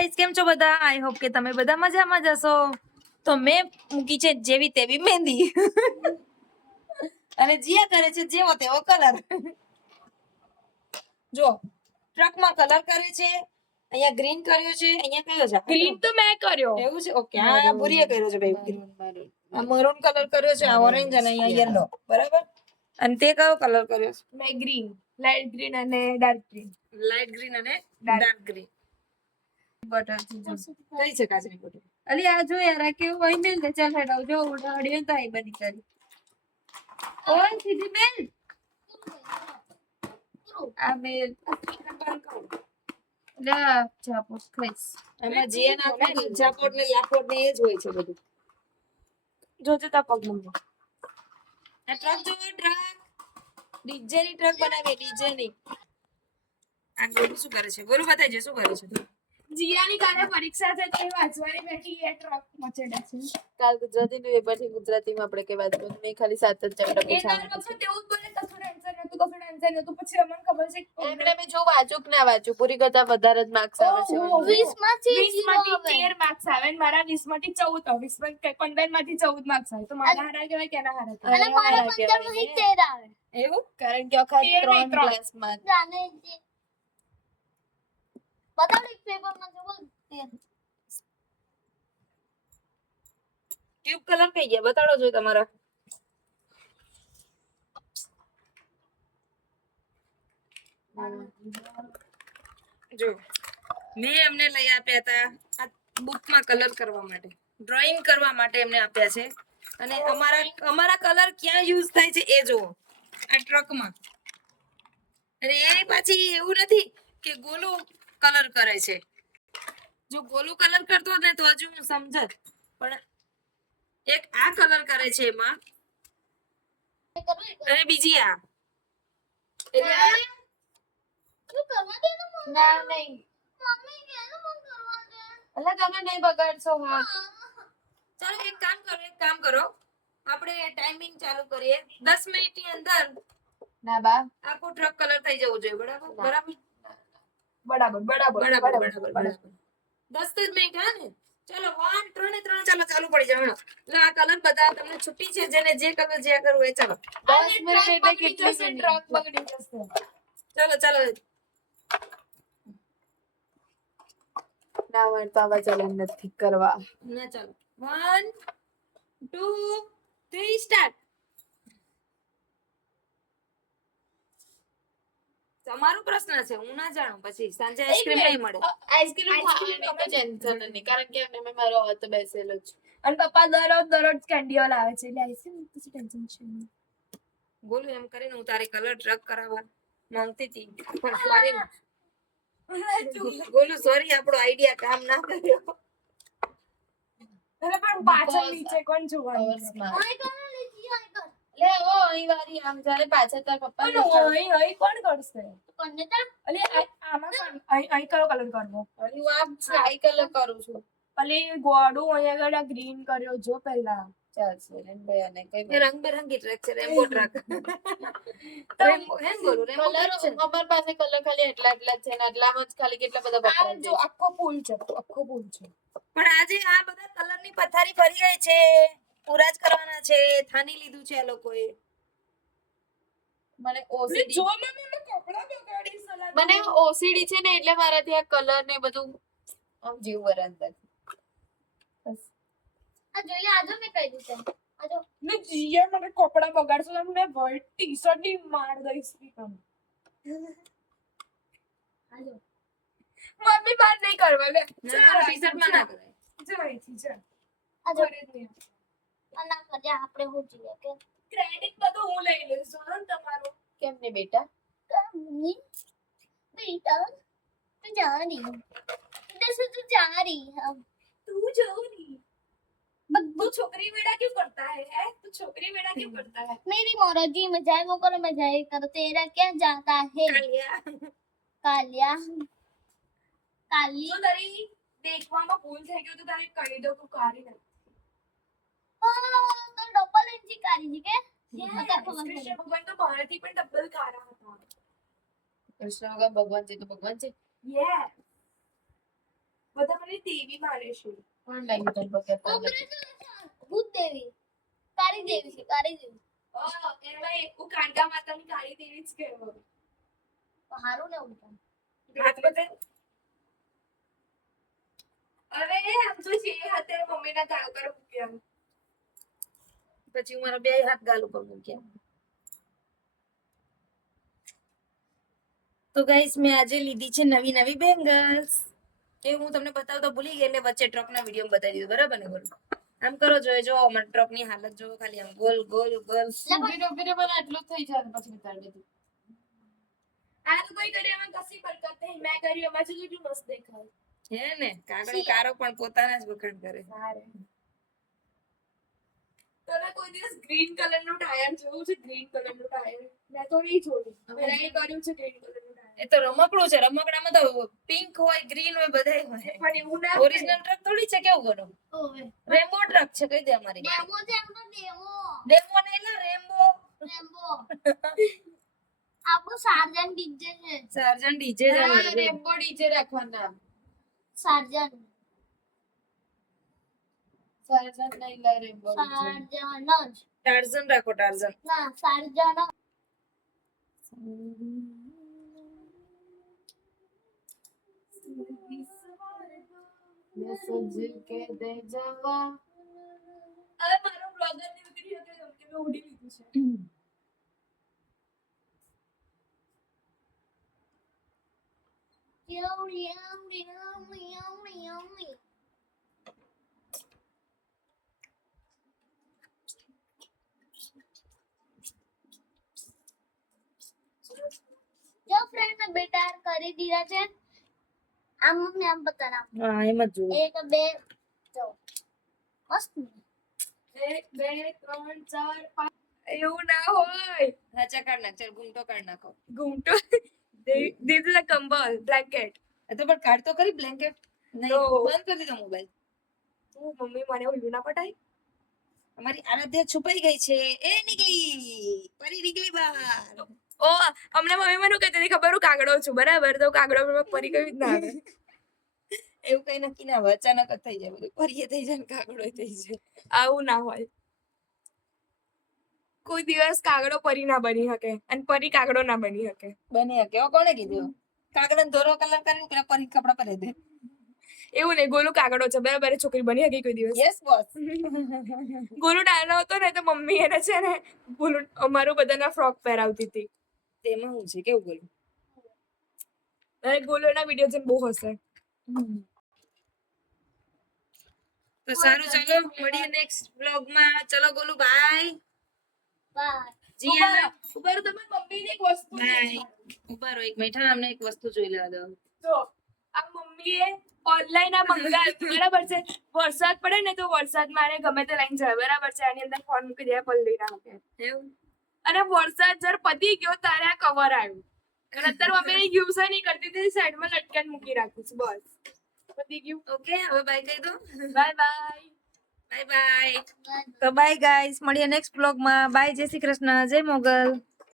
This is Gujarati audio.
ગાઈસ, કેમ છો બધા? આઈ હોપ કે તમે બધા મજામાં જશો. તો મેં મૂકી છે જેવી તેવી મહેંદી અને જીયા કરે છે જેવો તેવો કલર. જો ટ્રકમાં કલર કરે છે, અહીંયા ગ્રીન કર્યો છે, અહીંયા કયો છે? ગ્રીન તો મેં કર્યો. એવું છે? ઓકે, આ ભૂરીએ કર્યો છે ભાઈ. આ મરૂન કલર કર્યો છે, આ ઓરેન્જ અને અહીંયા યલો. બરાબર. અને તે કયો કલર કર્યો છે? મેં ગ્રીન, લાઇટ ગ્રીન અને ડાર્ક ગ્રીન. લાઇટ ગ્રીન અને ડાર્ક ગ્રીન. બટર કઈ છે કાચની બટર? અલી આ જો યાર આ કેવું હોય મેલ ને ચાલ હેડો જો ઉડાડી તો આઈ બની કરી. ઓય સીધી મેલ. આ મેલ લા ચાપોસ ખાઈસ. એમાં જે નાખે ને ઝાપોટ ને લાપોટ ને એ જ હોય છે બધું. જોજે તા પગ મૂકો. આ ટ્રક જો ટ્રક ડીજે ની ટ્રક બનાવી ડીજે ની. આ ગોલુ શું કરે છે? ગોલુ બતાવજે શું કરે છે? જીયાની કાલે પરીક્ષા છે તો એ વાંચવાની બેઠી એ ટ્રક મચેડા છે. કાલ ગુજરાતી નું પેપર થી ગુજરાતીમાં આપણે કઈ વાત કરી મેં ખાલી 7 જ ચેપ્ટર એ દર પૂછાવ્યા વખતે એવું જ બોલે કશું આન્સર નતું પછી અમને ખબર છે કે એમને મેં જો વાંચું કે ના વાંચું પૂરી કરતા વધારે જ માર્ક્સ આવે છે ઓહો. 20 માંથી 20 માંથી 13 માર્ક્સ આવે અને મારા 20 માંથી 14 આવે 15 માંથી 14 માર્ક્સ આવે તો મારા હારા કહેવાય કે એના હારા કહેવાય? અને મારા 15 માંથી 13 આવે. એવું? કારણ કે આખા 13 3 ત્રણ. ક્લાસમાં જાને જે બતાવ એક પેપર માં જો બોલ ટ્યુબ કલર કઈ ગયા બતાડો જો તમારા. જો મેં એમને લઈ આપ્યા હતા આ બુકમાં કલર કરવા માટે, ડ્રોઈંગ કરવા માટે એમને આપ્યા છે. અને અમારા કલર ક્યાં યુઝ થાય છે એ જુઓ, આ ટ્રકમાં. અને એ પાછી એવું નથી કે ગોલુ કલર કરે છે. જો ગોલુ કલર કરતો હોત ને તો હજુ હું સમજત, પણ એક આ કલર કરે છે એમાં અને બીજી આ. એટલે આ શું કરવા દે ને મમ્મી ના નહીં મમ્મી કે ને મન કરવા દે એટલે તમે નહીં બગાડશો હા ચાલો એક કામ કરો આપણે ટાઈમિંગ ચાલુ કરીએ. 10 મિનિટની અંદર ના બા આખો ટ્રક કલર થઈ જવું જોઈએ. બરાબર બરાબર બરાબર બરાબર બરાબર 10 જ મિનિટ. હા ને ચાલો 1 3 ને 3 ચાલો ચાલુ પડી જાય. એટલે આ કલર બધા તમને છૂટી છે, જેને જે કલર જે કરવું એ ચાલો 10 મિનિટ એટલે કેટલી મિનિટ ટ્રક બગડી જશે. ચાલો ના હોય તો આવા ચેલેન્જ નથી કરવા ના ચાલો 1 2 3 સ્ટાર્ટ. તમારો પ્રશ્ન છે, હું ના જાણું. પછી સાંજે આઈસ્ક્રીમ નહીં મળે. આઈસ્ક્રીમ ખાવાની તો ટેન્શન નહીં કારણ કે એમને મેં મારો હાથ બેસેલો જ અને પપ્પા દરરોજ કેન્ડીઓ લાવે છે એટલે આઈસ્ક્રીમ પછી ટેન્શન છે નહીં. બોલું એમ કરીને હું તારે કલર ટ્રક કરાવવા માંગતી હતી, પણ સોરી બોલું સોરી, આપણો આઈડિયા કામ ના કર્યો. અરે પણ પાછળ નીચે કોણ જોવાનું છે? Power આઈ કર લીધી આઈ કર લે ઓ અહીં વારી આમ જ્યારે પાછળ તાર પપ્પા પણ અહીં કોણ કરશે? કોને તા અલી આમાં કોણ અહીં કયો કલર કરવો? હું આમ સ્કાય કલર કરું છું અલી ગોળું અહીંયા આગળ ગ્રીન કર્યો જો પહેલા. ચાલશે રેનભાઈ અને કઈ એ રંગબેરંગી ટ્રક છે, રેમ્બો ટ્રક. રેમ્બો હેન બોલું રેમ્બો કલર છે. અમાર પાસે કલર ખાલી એટલા જ છે ને એટલામાં જ ખાલી કેટલા બધા આ વપરાય જો આખો ફૂલ છે આખો ફૂલ છે. પણ આજે આ બધા કલરની પથારી ફરી ગઈ છે, પૂરા જ કરવાના છે. થાની લીધું છે આ લોકોએ. મને અલી ઓસીડી જો મમ્મી મેં કપડા બગાડી સલાહ. મને ઓસીડી છે ને એટલે મારાથી આ કલર ને બધું આમ જીવ વર અંદર આ જોઈ લે આજો મેં કહી દીધું આજો ને જીએ મને કપડા બગાડશો તો મેં વ્હાઈટ ટી-શર્ટ ની માર દઈશ ઈ તને. આજો મમ્મી બાર નહીં કરવા લે. ના ટી-શર્ટમાં ના કરાય. જઈથી જા. આજો કરે જ નહીં. આના કર્યા આપણે હું જીએ કે ક્રેડિટ બધું હું લઈ લઈશ જો ને તમારું. કેમ ને બેટા મમ્મી બેટા તું જા રહી जैसे तू जा रही है તું જાઉં નહીં. तू छोकरी वेड़ा क्यों करता है तू छोकरी वेड़ा क्यों करता है? मेरी मर्जी में जाए वो करो मैं जाए करो तेरा क्या जाता है કાલિયા. कालिया काली જો તારી દેખવામાં ભૂલ થઈ ગયું તો તારે કહી દો તું કારી નથી. तो डबल इंची काली जी के કૃષ્ણ ભગવાન તો બહારથી પણ ડબલ કારા હતા. કૃષ્ણ ભગવાન છે તો ભગવાન છે યે બધા બધી દેવી માને છે. કોણ લાગ્યું તને બકેટ ભૂત દેવી કાળી દેવી છે કાળી દેવી એમાં હું કાંડા માતાની કાળી દેવી જ કહેવાય. હારું ને ઉલટા હાથ બતાય. અરે આમ તો જે હાથે મમ્મીના ગાલ પર મૂક્યા. પછી હું મારા બે હાથ ગાલ ઉપર મૂક્યા. તો ગાઈસ મેં આજે લીધી છે નવી નવી બેંગલ્સ. એ હું તમને બતાવતો ભૂલી ગઈ એટલે વચ્ચે ટ્રકના વિડીયો બતાવી દીધું. બરાબર ને બોલ? આમ કરો જોઈએ જો અમાર ટ્રકની હાલત જો ખાલી આમ ગોલ ગોલ ગોલ. ઉભી મને આટલું જ થઈ જાય પછી બતાડી દે. આ તો કોઈ કર્યું એમાં કશી બરકત નહીં. મેં કર્યું એમાં જ કેટલું મસ્ત દેખાય. હે ને કાગડો કારો પણ પોતાના જ વખાણ કરે. તને કોઈ દિવસ ગ્રીન કલર નું ટાયર જોયું છે? ગ્રીન કલર નું ટાયર મેં તો નહીં જોયું. મેં એ કર્યું છે ગ્રીન કલર નું ટાયર. એ તો રમકડું છે. રમકડામાં તો પિંક હોય ગ્રીન હોય બધાય હોય. પણ એવું ના ઓરિજિનલ ટ્રક થોડી છે. કેવું કરો? ઓવે રેમ્બો ટ્રક છે કહી દે અમારી. ડેમો છે એમનો ડેમો ડેમો નહીં ને રેમ્બો. રેમ્બો આપણું સાર્જન ડીજે છે સર્જન ડીજે છે. રેમ્બો ડીજે રાખવાના. સાર્જન સર્જન નહીં લે રેમ્બો ડીજે. સાર્જન જ ટાર્ઝન રાખો ટાર્ઝન. ના સાર્જન મેસેજ કે દે જવા. હવે મારો બ્લોગર ની ઉતરી હતો કેમ કે મેં ઉડી લીધું છે. જો ફ્રેન્ડ મેં બેટાર કરી દીધા છે આમ મમ્મી આમ બતાના હા એમ જ જોવું. 1 2 જો મસ્ત ને? 1 2 3 4 5 એવું ના હોય. સાચા કાઢ નાખ. ચાલ ઘૂમટો કાઢ નાખો. ઘૂંટો ધીસ ઇઝ અ કંબલ બ્લેન્કેટ. એ તો પણ કાઢ તો કરી બ્લેન્કેટ. નહીં તો. બંધ કરી દીધો મોબાઈલ. તું મમ્મી મને ઉલ્લું ના પટાય. અમારી આરાધ્યા છુપાઈ ગઈ છે. એ નીકળી પરી નીકળી બહાર. ઓ અમને મમ્મી મને શું કહેતી હતી ખબર? હું કાગડો છું બરાબર. તો કાગડો પર પરી કઈ જ ના આવે. એવું કઈ નક્કી ના હોય. અચાનક જ થઈ જાય બધું. પરીએ થઈ જાય ને કાગડો થઈ જાય. આવું ના હોય. કોઈ દિવસ કાગડો પરી ના બની શકે અને પરી કાગડો ના બની શકે. બની શકે. એવો કોણે કીધું? કાગડા ધોરો કલર કરીને પેલા પરી કપડા પહેરી દે. એવું નહીં. ગોલું કાગડો છે બરાબર. એ છોકરી બની હતી કોઈ દિવસ. Yes boss. ગોલું નાનો હતો ને તો મમ્મી એને છે ને ગોલું અમારું બધાના ફ્રોક પહેરાવતી હતી. તેમાં હું છે કેવું બોલું? અને ગોલુના વિડીયો છે બહુ હશે. તો સારું ચાલો મળીએ નેક્સ્ટ વ્લોગમાં. ચલો ગોલુ બાય. બાય જીયા ઉપર તમે મમ્મીની એક વસ્તુ બાય. ઉભા રહો એક મિનિટ. હા, અમને એક વસ્તુ જોઈ લેવા દો. જો આ મમ્મીએ ઓનલાઈન આ મંગાવ્યું બરાબર છે. વરસાદ પડે ને તો વરસાદ મારે ગમે તે લઈને જાય બરાબર છે. આની અંદર ફોન મૂકી દે પલ્લી ના આપે એવું? અને વરસાદ જયારે પતી ગયો ત્યારે આ કવર આવ્યું અને અત્યારે મમ્મી યુઝ નહીં કરતી હતી. સાઈડમાં લટકાન મૂકી રાખી છે બસ. પતી ગયું. ઓકે હવે બાય કહી દો. Bye bye. Bye bye. તો બાય ગાઈસ. મળીએ નેક્સ્ટ વ્લોગમાં. બાય. જય શ્રી કૃષ્ણ. જય મોગલ.